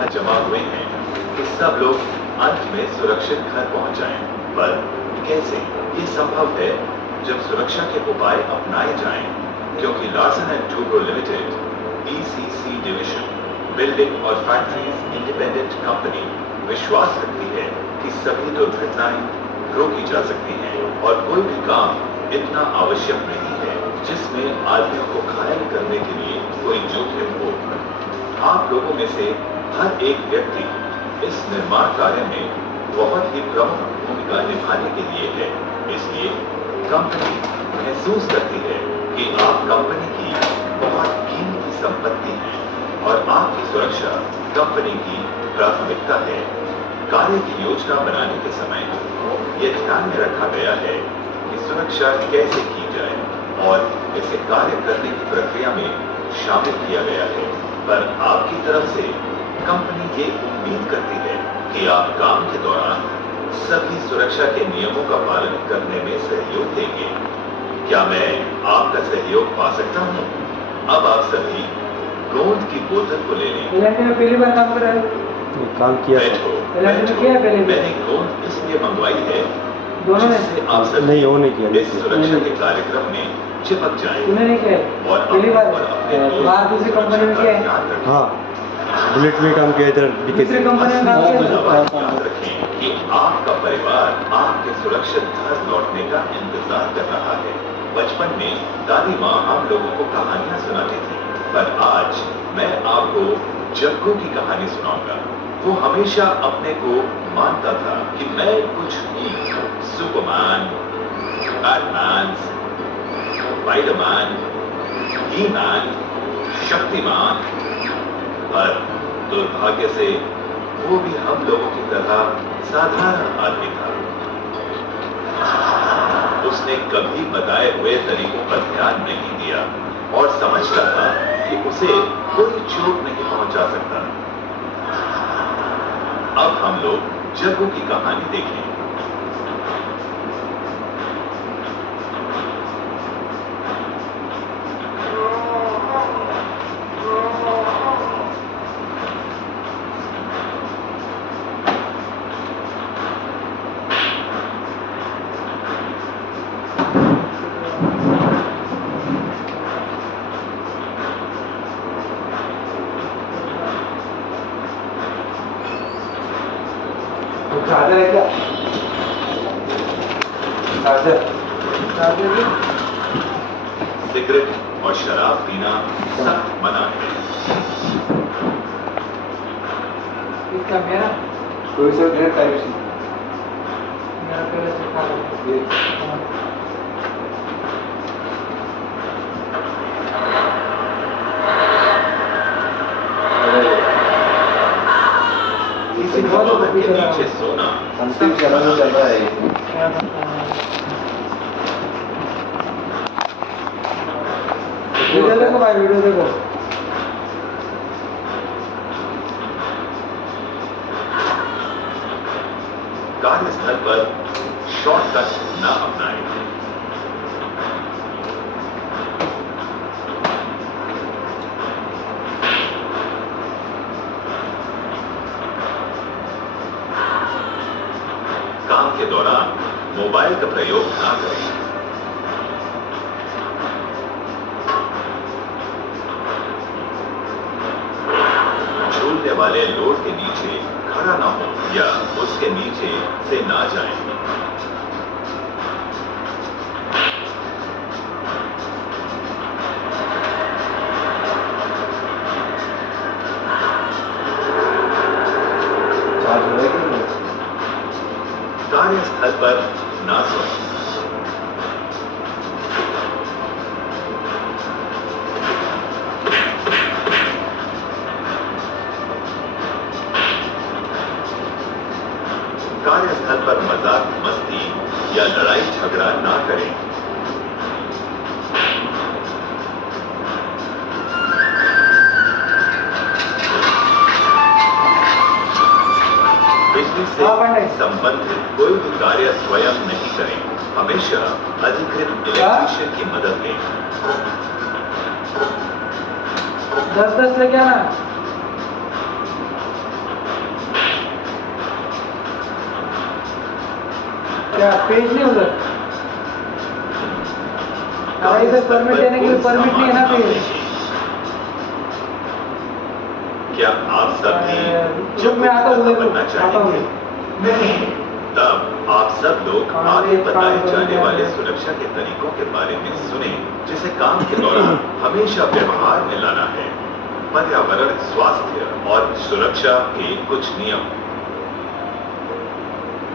यहाँ जमा हुए हैं कि सब लोग अंत में सुरक्षित घर पहुंच जाएं। पर कैसे ये संभव है जब सुरक्षा के उपाय अपनाए जाएं? क्योंकि Larsen and Toubro limited ECC division building और फैक्ट्रीज इंडिपेंडेंट कंपनी विश्वास रखती है कि सभी दुर्घटनाएं रोकी जा सकती हैं और कोई भी काम इतना आवश्यक नहीं है जिसमें आदमियों को घायल करने के लिए कोई जोखिम हो। आप लोगों में से हर एक व्यक्ति इस निर्माण कार्य में बहुत ही प्रमुख भूमिका निभाने के लिए है। इसलिए कंपनी महसूस करती है कि आप कंपनी की बहुत कीमती संपत्ति हैं और आपकी सुरक्षा कंपनी की प्राथमिकता है। कार्य की योजना बनाने के समय यह ध्यान में रखा गया है कि सुरक्षा कैसे की जाए और इसे कार्य करने की प्रक्रिया में शामिल किया गया है। पर आपकी तरफ से कंपनी ये उम्मीद करती है कि आप काम के दौरान सभी सुरक्षा के नियमों का पालन करने में सहयोग देंगे। क्या मैं आपका सहयोग पा सकता हूँ? अब आप सभी गोंद की बोतल को ले लें। पहली बार काम कर रहे हैं। काम किया मैंने गोंद इसलिए मंगवाई है दोनों ने जिससे आप सभी नहीं वो नहीं किया इस सुरक्षा के कार्यक्रम में चिपक जाएं। तूने नहीं किया और पहली बार अपने बाहर दूसरी कंपनी में किया है। हाँ बुलेट में काम किया इधर दूसरी कंपनी में काम किया। याद रखें कि आपका परिवार आपके सुरक्षित घर लौटने का इंतजार कर रहा है। बचपन में दादी माँ हम लोगों को कहानियां सुनाती थी, पर आज मैं आपको जग्गू की कहानी सुनाऊंगा। वो हमेशा अपने को मानता था कि मैं कुछ हूँ, Superman, Batman, Spiderman, He-Man, Shaktimaan. पर दुर्भाग्य से वो भी हम लोगों की तरह साधारण आदमी था। उसने कभी बताए हुए तरीकों पर ध्यान नहीं दिया और समझता था कि उसे कोई चोट नहीं पहुंचा सकता। अब हम लोग जग्गू की कहानी देखें। चार्जर है क्या? चार्जर सिगरेट और शराब पीना सख्त मना है। इसका मेरा कोई से डेढ़ प्राइवेसी मेरा पहले से खा लो। किसी वाहन के नीचे सोना अंतिम चरण में चल रहा है ये। वीडियो देखो भाई, वीडियो देखो। कार्यस्थल पर शॉर्टकट न अपनाएं। काम के दौरान मोबाइल का प्रयोग न करें। झूलने वाले लोड के नीचे खड़ा ना हो या उसके नीचे से ना जाएं। कार्यस्थल पर ना सोएं। कार्यस्थल पर मजाक मस्ती या लड़ाई झगड़ा ना करें। बिजली से संबंधित कोई भी कार्य स्वयं नहीं करें। हमेशा अधिकृत इलेक्ट्रीशियन की मदद लें। 10-10 लेके आना। क्या पेज नहीं उधर? अरे इधर परमिट देने के लिए परमिट नहीं है ना पेज। क्या आप सब भी जब मैं आता हूँ बनना चाहेंगे? नहीं। तब आप सब लोग आगे बताए जाने वाले सुरक्षा के तरीकों के बारे में सुने, जिसे काम के दौरान हमेशा व्यवहार में लाना है। पर्यावरण, स्वास्थ्य और सुरक्षा के कुछ नियम।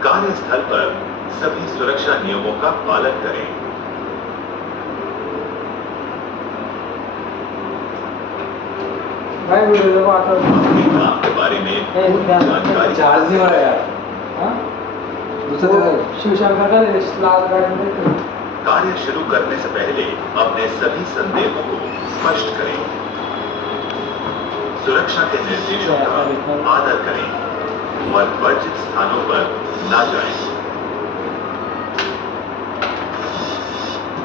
कार्यस्थल पर सभी सुरक्षा नियमों का पालन करें। भाई वीडियो देखो आता हूँ। अपने काम के बारे में पूरी जानकारी चार्ज नहीं हो रहा यार। हाँ? दूसरा जगह शिवशंकर का लाल गार्डन देखो। कार्य शुरू करने से पहले अपने सभी संदेहों को स्पष्ट करें। सुरक्षा के निर्देशों का आदर करें और वर्जित स्थानों पर न जाएं।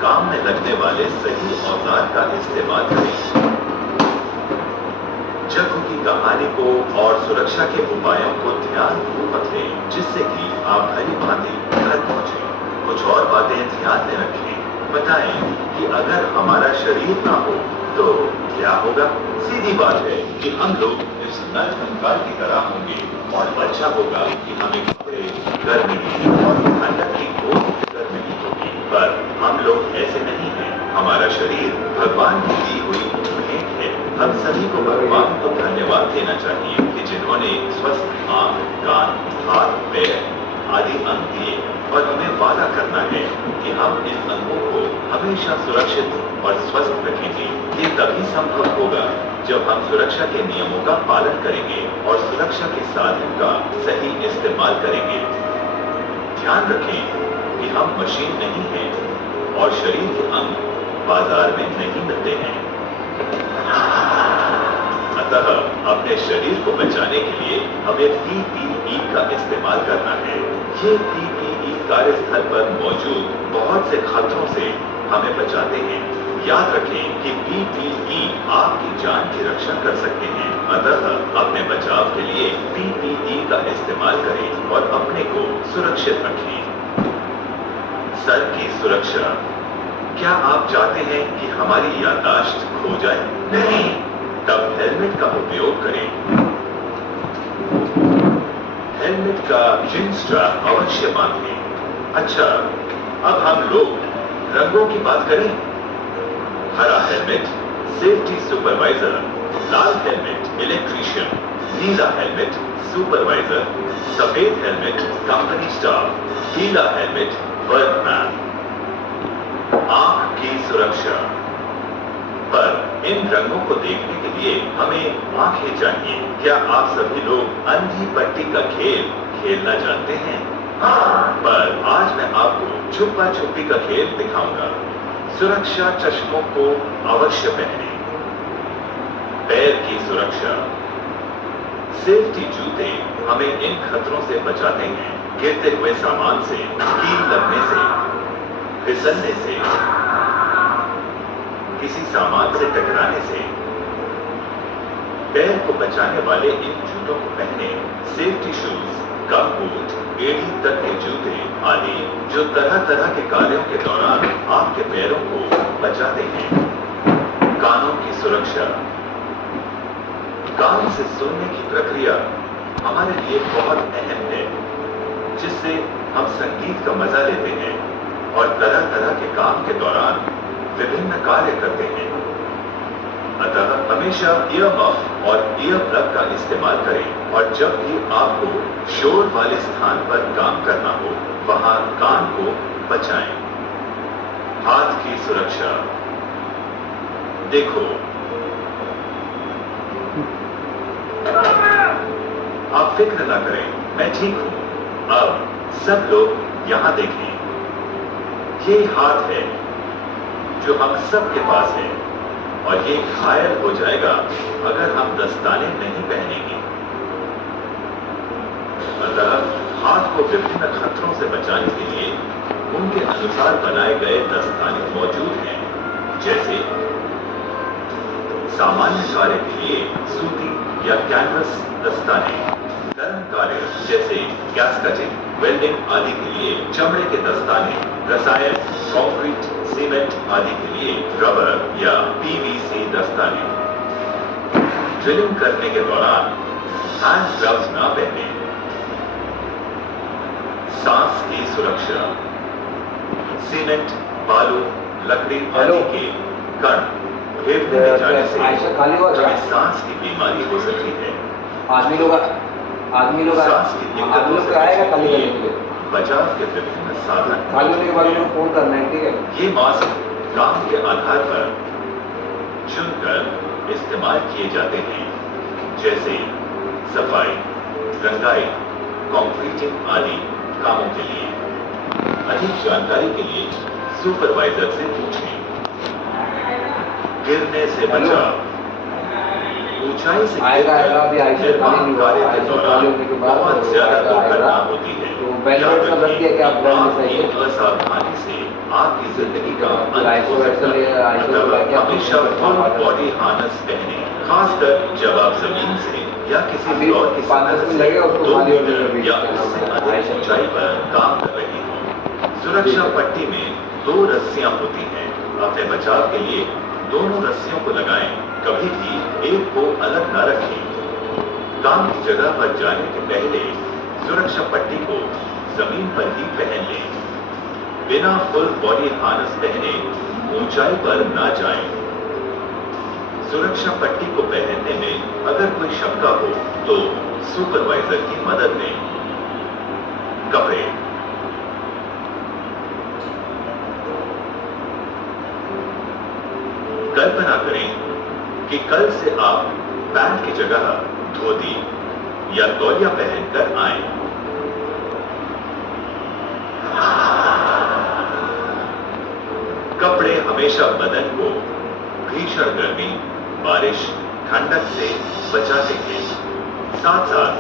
काम में लगने वाले सही औजार का इस्तेमाल करें। जगह की कहानी को और सुरक्षा के उपायों को ध्यानपूर्वक लें, जिससे कि आप भली भांति घर पहुंचे। कुछ और बातें ध्यान में रखें। बताएं कि अगर हमारा शरीर ना हो तो क्या होगा? सीधी बात है कि हम लोग इस नल कंकाल की तरह होंगे और अच्छा होगा कि हमें कपड़े गर्मी और ठंडक की कोई फिक्र नहीं होगी। पर हम लोग ऐसे नहीं हैं। हमारा शरीर भगवान की दी हुई भेंट है। हम सभी को भगवान को धन्यवाद देना चाहिए कि जिन्होंने स्वस्थ आंख, कान, हाथ, पैर आदि अंग दिए और हमें वादा करना है कि हम इन अंगों को हमेशा सुरक्षित और स्वस्थ रखेंगे। ये तभी संभव होगा जब हम सुरक्षा के नियमों का पालन करेंगे और सुरक्षा के साधन का सही इस्तेमाल करेंगे। ध्यान रखें कि हम मशीन नहीं हैं और शरीर के अंग बाजार में नहीं मिलते हैं। अतः अपने शरीर को बचाने के लिए हमें PPE का इस्तेमाल करना है। ये PPE कार्यस्थल पर मौजूद बहुत से खतरों से हमें बचाते हैं। याद रखें कि PPE आपकी जान की रक्षा कर सकते हैं। अतः अपने बचाव के लिए PPE का इस्तेमाल करें और अपने को सुरक्षित रखें। सर की सुरक्षा। क्या आप चाहते हैं कि हमारी याददाश्त खो जाए? नहीं। तब हेलमेट का उपयोग करें। हेलमेट का चिन स्ट्रैप अवश्य बांधें। अच्छा, अब हम लोग रंगों की बात करें। हरा हेलमेट सेफ्टी सुपरवाइजर, लाल हेलमेट इलेक्ट्रीशियन, नीला हेलमेट सुपरवाइजर, सफेद हेलमेट कंपनी स्टाफ, पीला हेलमेट वर्कमैन। आंख की सुरक्षा। पर इन रंगों को देखने के लिए हमें आंखें चाहिए। क्या आप सभी लोग अंधी पट्टी का खेल खेलना जानते हैं? पर आज मैं आपको छुपा छुपी का खेल दिखाऊंगा। सुरक्षा चश्मों को अवश्य पहनें। पैर की सुरक्षा। सेफ्टी जूते हमें इन खतरों से बचाते हैं। गिरते हुए सामान से, कील लगने से, फिसलने से, किसी सामान से टकराने से। पैर को बचाने वाले इन जूतों को पहने। सेफ्टी शूज, गमबूट, एड़ी तक के जूते आदि जो तरह तरह के कार्यों के दौरान आपके पैरों को बचाते हैं। कानों की सुरक्षा। कान से सुनने की प्रक्रिया हमारे लिए बहुत अहम है, जिससे हम संगीत का मजा लेते हैं और तरह तरह के काम के दौरान विभिन्न कार्य करते हैं। अतः हमेशा ईयर मफ और ईयर प्लग का इस्तेमाल करें और जब भी आपको शोर वाले स्थान पर काम करना हो, वहां कान को बचाएं। हाथ की सुरक्षा। देखो, आप फिक्र ना करें, मैं ठीक हूं। अब सब लोग यहां देखें। ये हाथ है जो हम सब के पास है और ये घायल हो जाएगा अगर हम दस्ताने नहीं पहनेंगे। अतः हाथ को विभिन्न खतरों से बचाने के लिए उनके अनुसार बनाए गए दस्ताने मौजूद हैं, जैसे सामान्य कार्य के लिए सूती या कैनवस दस्ताने, गर्म कार्य जैसे गैस कटिंग, वेल्डिंग आदि के लिए चमड़े के दस्ताने, रसायन, कंक्रीट, सीमेंट आदि के लिए रबर या पीवीसी दस्ताने। ड्रिलिंग करने के दौरान हैंड ग्लव्स ना पहने। सांस की सुरक्षा, सीमेंट, बालू, लकड़ी आदि के कण फेफड़े में जाने से आयशा खाली हुआ क्या? हमें सांस की बीमारी हो सकती है। आदमी लोग सांस की दिक्कतों से आएगा खाली बचने करने के के लिए लिए। बचाव के विभिन्न साधन। खाली होने के बाद उनको फोन करना है, ठीक है? ये मास्क काम के आधार पर चुनकर इस्तेमाल किए जाते हैं, जैसे सफाई, रंगाई, कंक्रीटिंग आदि कामों के लिए। अधिक जानकारी के लिए सुपरवाइजर से पूछें। गिरने से बचाव, ऊंचाई से आएगा अभी आयशा निर्माण खाली नहीं हुआ, कार्य के आयशा दौरान खाली होने के बाद बहुत तो ज्यादा आएगा, दुर्घटना आएगा। होती है। तो बेल्ट याद सब रख दिया क्या आप रखिए, बेल्ट में आपकी सही? असावधानी से आपकी जिंदगी का फिर अंत आयशा हो वैसा सकता ले है। आयशा अतः बुला के आप हमेशा उसको फुल बैठा दो। बॉडी हार्नेस पहने, खासकर जब आप जमीन से या किसी अभी फ्लोर की 5-10 सतह मिनट से लगेगा उसको 2 खाली होने में मीटर भी। या उससे अधिक आयशा ऊंचाई पर काम कर रही हो। सुरक्षा पट्टी में 2 रस्सियां होती हैं। अपने बचाव के लिए दोनों रस्सियों को लगाएं। कभी भी एक को अलग न रखें। काम की जगह पर जाने के पहले सुरक्षा पट्टी को जमीन पर ही पहन लें। बिना फुल बॉडी हार्नेस पहने ऊंचाई पर ना जाएं। सुरक्षा पट्टी को पहनने में अगर कोई शंका हो तो सुपरवाइजर की मदद लें। कपड़े, कल्पना करें कि कल से आप पैंट की जगह धोती या तौलिया पहनकर आए। कपड़े हमेशा बदन को भीषण गर्मी, बारिश, ठंडक से बचाते हैं। साथ साथ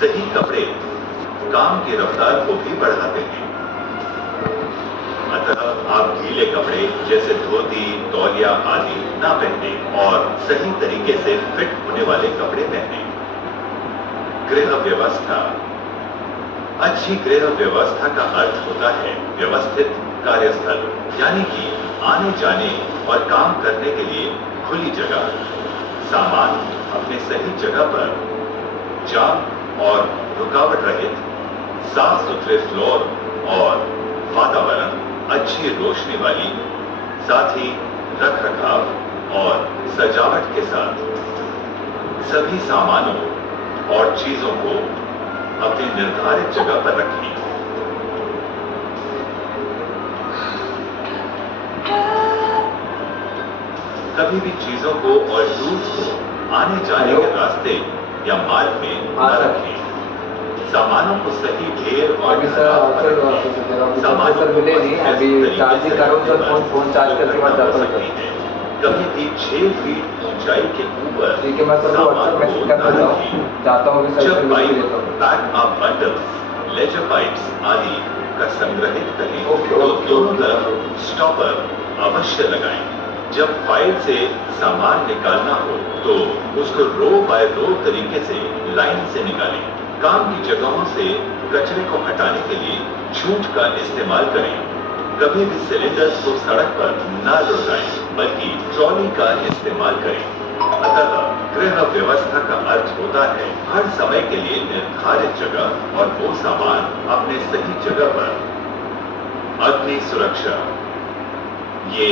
सही कपड़े काम की रफ्तार को भी बढ़ाते हैं। अतः आप गीले कपड़े जैसे धोती, तौलिया आदि ना पहने और सही तरीके से फिट होने वाले कपड़े पहने। गृह व्यवस्था, अच्छी गृह व्यवस्था का अर्थ होता है व्यवस्थित कार्यस्थल, यानी कि आने जाने और काम करने के लिए खुली जगह, सामान अपने सही जगह पर, जाम और रुकावट रहित, साफ सुथरे फ्लोर और वातावरण, अच्छी रोशनी वाली, साथ ही रख रखाव और सजावट के साथ। सभी सामानों और चीजों को अपनी निर्धारित जगह पर रखें। कभी भी चीजों को और टूल्स को आने जाने के रास्ते या मार्ग में न रखें। सामानों को सही ढेर और अभी सर सर मिले नहीं, अभी चार्जिंग करो सर, फोन चार्ज करके बाद जाता हूँ सर। कभी भी 6 फीट ऊंचाई के ऊपर ठीक है, मैं सर को व्हाट्सएप मैसेज कर देता हूँ, जाता हूँ सर से मिल लेता हूँ। बैकअप बंडल्स, लेजर पाइप्स आदि का संग्रहित करें ओके, तो ओके, दोनों ओके। तरफ स्टॉपर अवश्य लगाएं। जब फाइल से सामान निकालना हो तो उसको रो बाय रो तरीके से लाइन से निकालें। काम की जगहों से कचरे को हटाने के लिए छूट का इस्तेमाल करें। कभी भी सिलेंडर्स को सड़क पर न लुटाएं, बल्कि ट्रॉली का इस्तेमाल करें। अतः गृह व्यवस्था का अर्थ होता है हर समय के लिए निर्धारित जगह और वो सामान अपने सही जगह पर। अग्नि सुरक्षा, ये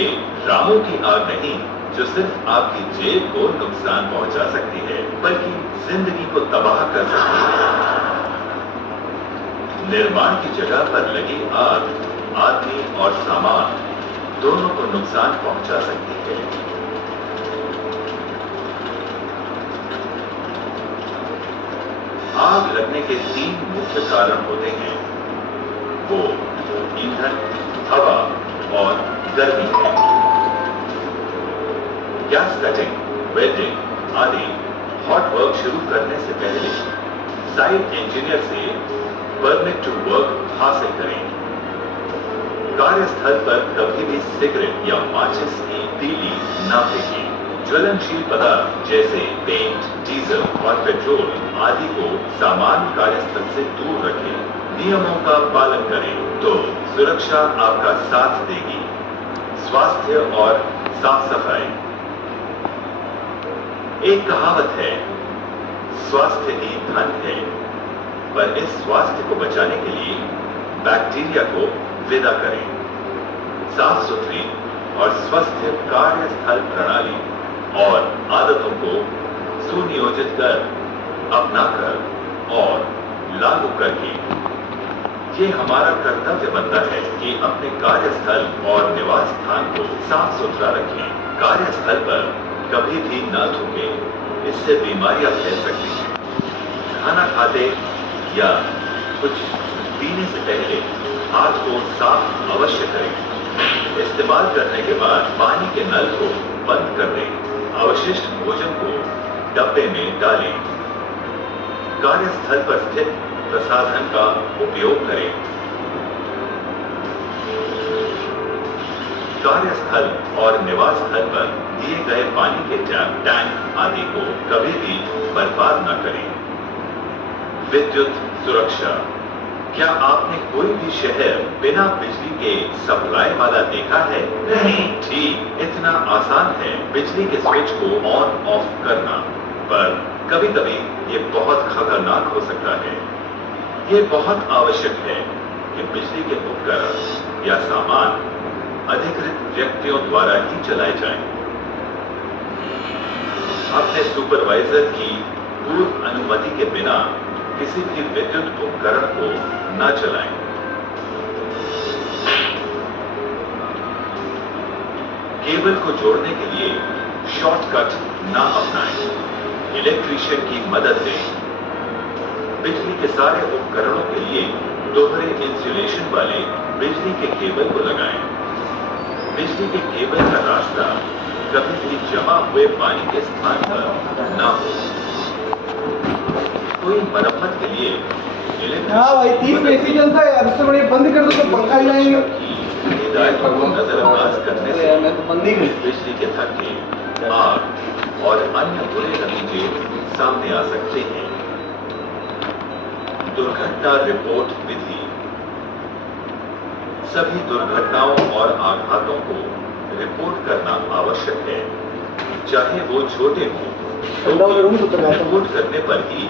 रामों की आग नहीं जो सिर्फ आपकी जेब को नुकसान पहुंचा सकती है, बल्कि जिंदगी को तबाह कर सकती है। निर्माण की जगह पर लगी आग आदमी और सामान दोनों को नुकसान पहुंचा सकती है। आग लगने के 3 मुख्य कारण होते हैं, वो ईंधन, हवा और गर्मी है। गैस कटिंग, वेल्डिंग आदि हॉट वर्क शुरू करने से पहले साइट इंजीनियर से परमिट टू वर्क हासिल करें। कार्यस्थल पर कभी भी सिगरेट या माचिस की तीली न फेंकें। ज्वलनशील पदार्थ जैसे पेंट, डीजल और पेट्रोल आदि को सामान्य कार्यस्थल से दूर रखें। नियमों का पालन करें तो सुरक्षा आपका साथ देगी। स्वास्थ्य और साफ सफाई। एक कहावत है, स्वास्थ्य ही धन है, पर इस स्वास्थ्य को बचाने के लिए बैक्टीरिया को विदा करें। साफ सुथरी और स्वस्थ कार्यस्थल प्रणाली और आदतों को सुनियोजित कर, अपनाकर और लागू करके ये हमारा कर्तव्य बनता है कि अपने कार्यस्थल और निवास स्थान को साफ सुथरा रखें। कार्यस्थल पर कभी भी न थूकें, इससे बीमारियां फैल सकती हैं। खाना खाते या कुछ पीने से पहले हाथ को साफ अवश्य करें। इस्तेमाल करने के बाद पानी के नल को बंद कर दें। अवशिष्ट भोजन को डब्बे में डालें। कार्यस्थल पर स्थित प्रसाधन का उपयोग करें। कार्यस्थल और निवास स्थल पर दिए गए पानी के टैंक आदि को कभी भी बर्बाद न करें। विद्युत सुरक्षा। क्या आपने कोई भी शहर बिना बिजली के सप्लाई वाला देखा है? नहीं। ठीक इतना आसान है बिजली के स्विच को ऑन ऑफ करना, पर कभी कभी ये बहुत खतरनाक हो सकता है। ये बहुत आवश्यक है कि बिजली के उपकरण या सामान अधिकृत व्यक्तियों द्वारा ही चलाए जाएं। अपने सुपरवाइजर की पूर्व अनुमति के बिना किसी भी विद्युत उपकरण को न चलाएं। केबल को जोड़ने के लिए शॉर्टकट न अपनाएं। इलेक्ट्रीशियन की मदद लें। बिजली के सारे उपकरणों के लिए दोहरे इंसुलेशन वाले बिजली के केबल को लगाएं। बिजली के केबल का रास्ता कभी भी जमा हुए पानी के स्थान पर न हो। कोई मरम्मत के लिए हाँ भाई 30 में एसी चलता है यार, इससे बड़े बंद कर दो तो पंखा ही जाएंगे। हिदायतों को नजरअंदाज करने से मैं तो बंद ही कर। बिजली के धक्के, आग और अन्य बुरे नतीजे सामने आ सकते हैं। दुर्घटना रिपोर्ट विधि। सभी दुर्घटनाओं और आघातों को रिपोर्ट करना आवश्यक है, चाहे वो छोटे हों। रिपोर्ट करने पर ही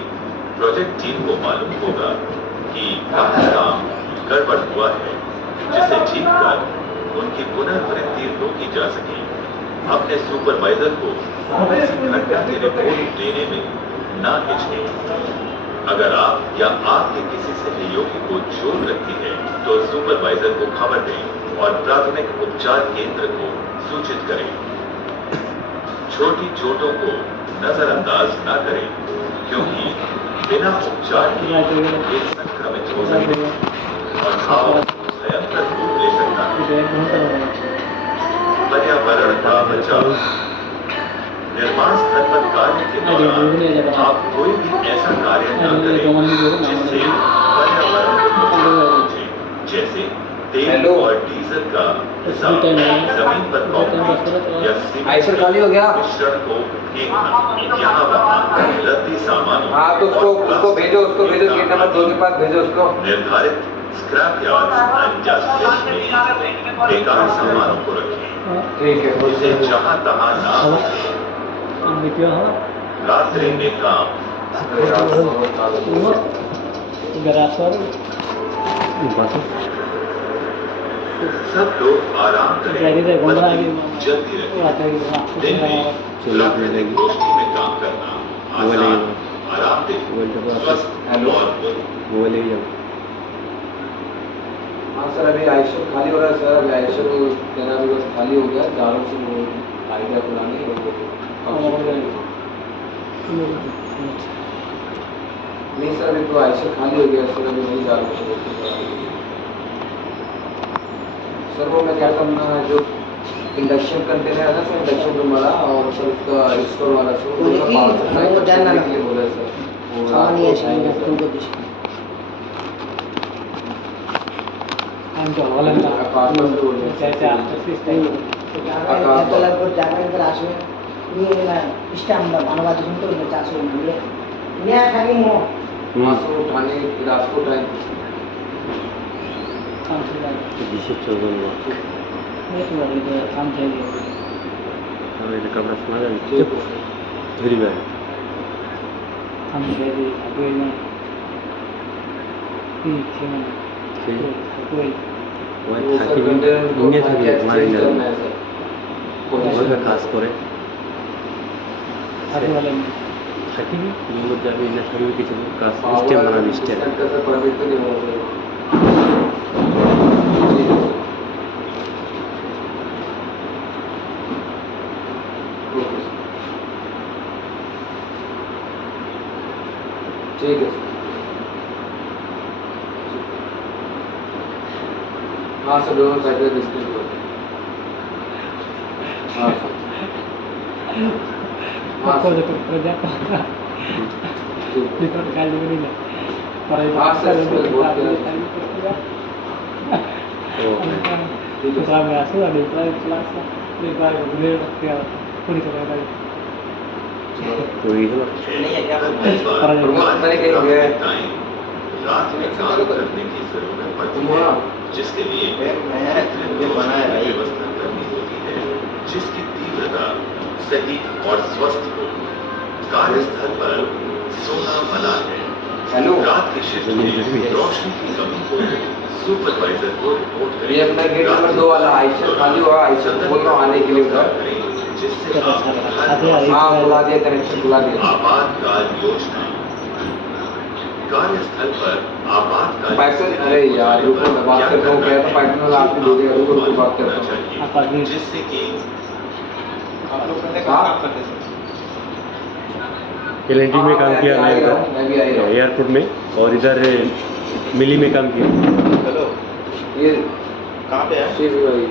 प्रोजेक्ट टीम को मालूम होगा कि कहाँ काम गड़बड़ हुआ है, जिसे ठीक कर उनकी पुनर्वृत्ति रोकी जा सके। अपने सुपरवाइजर को घटना की रिपोर्ट देने में न हिचकें। अगर आप या आपके किसी सहयोगी को चोट लगती है तो सुपरवाइजर को खबर दें और प्राथमिक उपचार केंद्र को सूचित करें। छोटी चोटों को नजरअंदाज न करें, क्योंकि बिना उपचार के ये संक्रमित हो सकते हैं और घाव भयंकर रूप ले सकता है। पर्यावरण का बचाव। निर्माण स्थल पर कार्य के दौरान आप कोई भी ऐसा कार्य न करें जिससे पर्यावरण को नुकसान पहुंचे, जैसे तेल और डीजल का रिसाव, जमीन पर कंक्रीट या सीमेंट मिश्रण को फेंकना, यहाँ वहाँ रद्दी सामानों। हाँ तो उसको भेजो गेट नंबर 2 के पास भेजो उसको। निर्धारित स्क्रैप यार्ड एंड डस्टबिन में बेकार सामानों को रखें। ठीक है। उसे जहाँ तहाँ ना रखें। रात्रि में काम। सब लोग आराम करें, जल्दी रखें। दिन में प्राकृतिक रोशनी में काम करना आसान, आरामदेह, स्वस्थ और हाँ सर, अभी आइसोलेशन खाली हो रहा है सर। अभी आइसोलेशन तेरा भी बस खाली हो गया। झाड़ू से वो आइडिया पुरानी नहीं सर, अभी तो आइसोलेशन खाली हो गया सर। अभी नहीं झाड़ू से सर वो मैं क्या करना है, जो इंडक्शन कंटेनर है ना सर, इंडक्शन रूम वाला और सर उसका रिस्टोर वाला सर वो पावर सप्लाई करने के लिए बोला है सर। उठाने रास्को टाइम 254 और ये कपड़ा समाजा चुप धरी बाय वो सर कंटेनर को इंगे थी हमारे चेंज अंदर करना है सर बहुत खास करे থাকি এর মধ্যে আমি না সরি কিছু কাজ সিস্টেম বানাবি স্টেপ इसका सर परमिट तो नहीं होगा सर ठीक है हाँ सर दोनों साइड में डिस्प्ले करो हाँ सर हाँ सर हाँ सर इसमें बहुत कोई है रात में काम करने की जरूरत पड़ती है जिसके लिए व्यवस्था करनी होती है जिसकी तीव्रता सही और स्वस्थ हो कार्यस्थल पर सोना मना है हेलो रात की शिफ्ट में रोशनी की कमी हो सुपरवाइजर को रिपोर्ट ये अपना गेट नंबर 2 वाला आयशा खाली हुआ आयशा को बोल रहा हूँ आने के लिए उधर जिससे आप हाँ बुला दिया कनेक्शन बुला दिया आपातकाल योजना कार्यस्थल पर आपातकाल पाइथन अरे यार रुको मैं बात करता हूँ क्या तो पाइथन वाला आपको भेजेगा रुको रुको बात करता हूँ चाहिए जिससे कि आप लोग करने का काम करते हैं एलएनटी में काम किया मैं भी आई रहा हूँ एयरपोर्ट में और इधर मिली में काम किया हेलो ये कहाँ पे है शिव भाई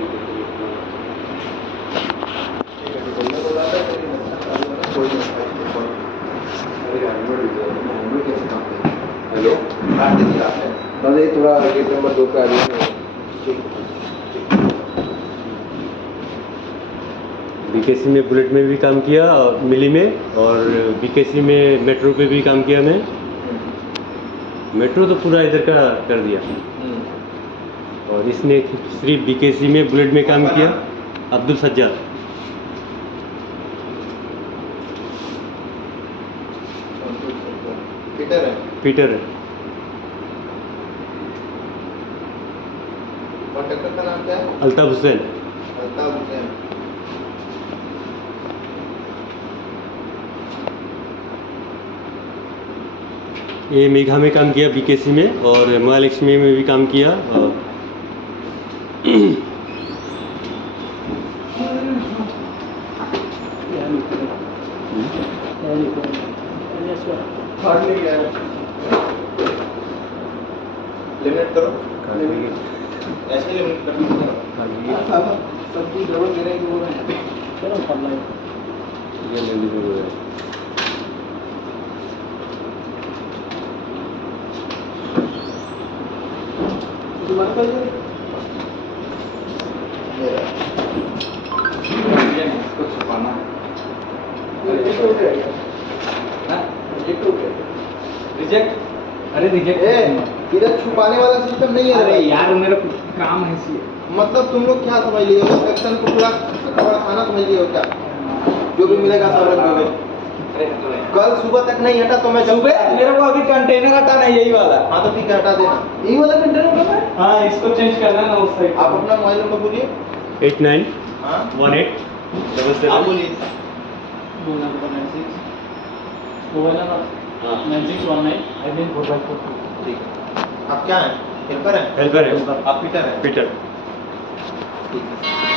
हेलो बस ये थोड़ा गेट नंबर 2 पे आ रही है बीकेसी में बुलेट में भी काम किया और मिली में और बीकेसी में मेट्रो पे भी काम किया मैं मेट्रो तो पूरा इधर का कर दिया और इसने सिर्फ बीकेसी में बुलेट में काम किया अब्दुल सज्जाद पीटर है कॉन्ट्रैक्टर का नाम क्या है अल्ताफ हुसैन अल्ताफ हुसैन ये मेघा में काम किया बीकेसी में और महालक्ष्मी में भी काम किया और लिमिट करो ऐसे लिमिट कर दीजिए सब कुछ जरूर दे रहे हैं कि वो चलो कर लो ये ले लीजिए तुम्हारे पास कुछ छुपाना रिजेक्ट अरे रिजेक्ट इधर छुपाने वाला सिस्टम नहीं है अरे यार मेरा काम है इसलिए मतलब तुम लोग क्या समझ लिए हो एक्शन को पूरा खाना समझ लिए हो क्या जो भी मिलेगा सब रख दोगे कल सुबह तक नहीं हटा तो मैं सुबह मेरे को अभी कंटेनर हटाना है यही वाला हाँ तो ठीक है हटा देना यही वाला कंटेनर करना है हाँ इसको चेंज करना है ना उस साइड आप अपना मोबाइल नंबर बोलिए 8918 हाँ 77 आप बोलिए ठीक है आप क्या हैं हेल्पर हैं हेल्पर है आप पीटर हैं पीटर ठीक है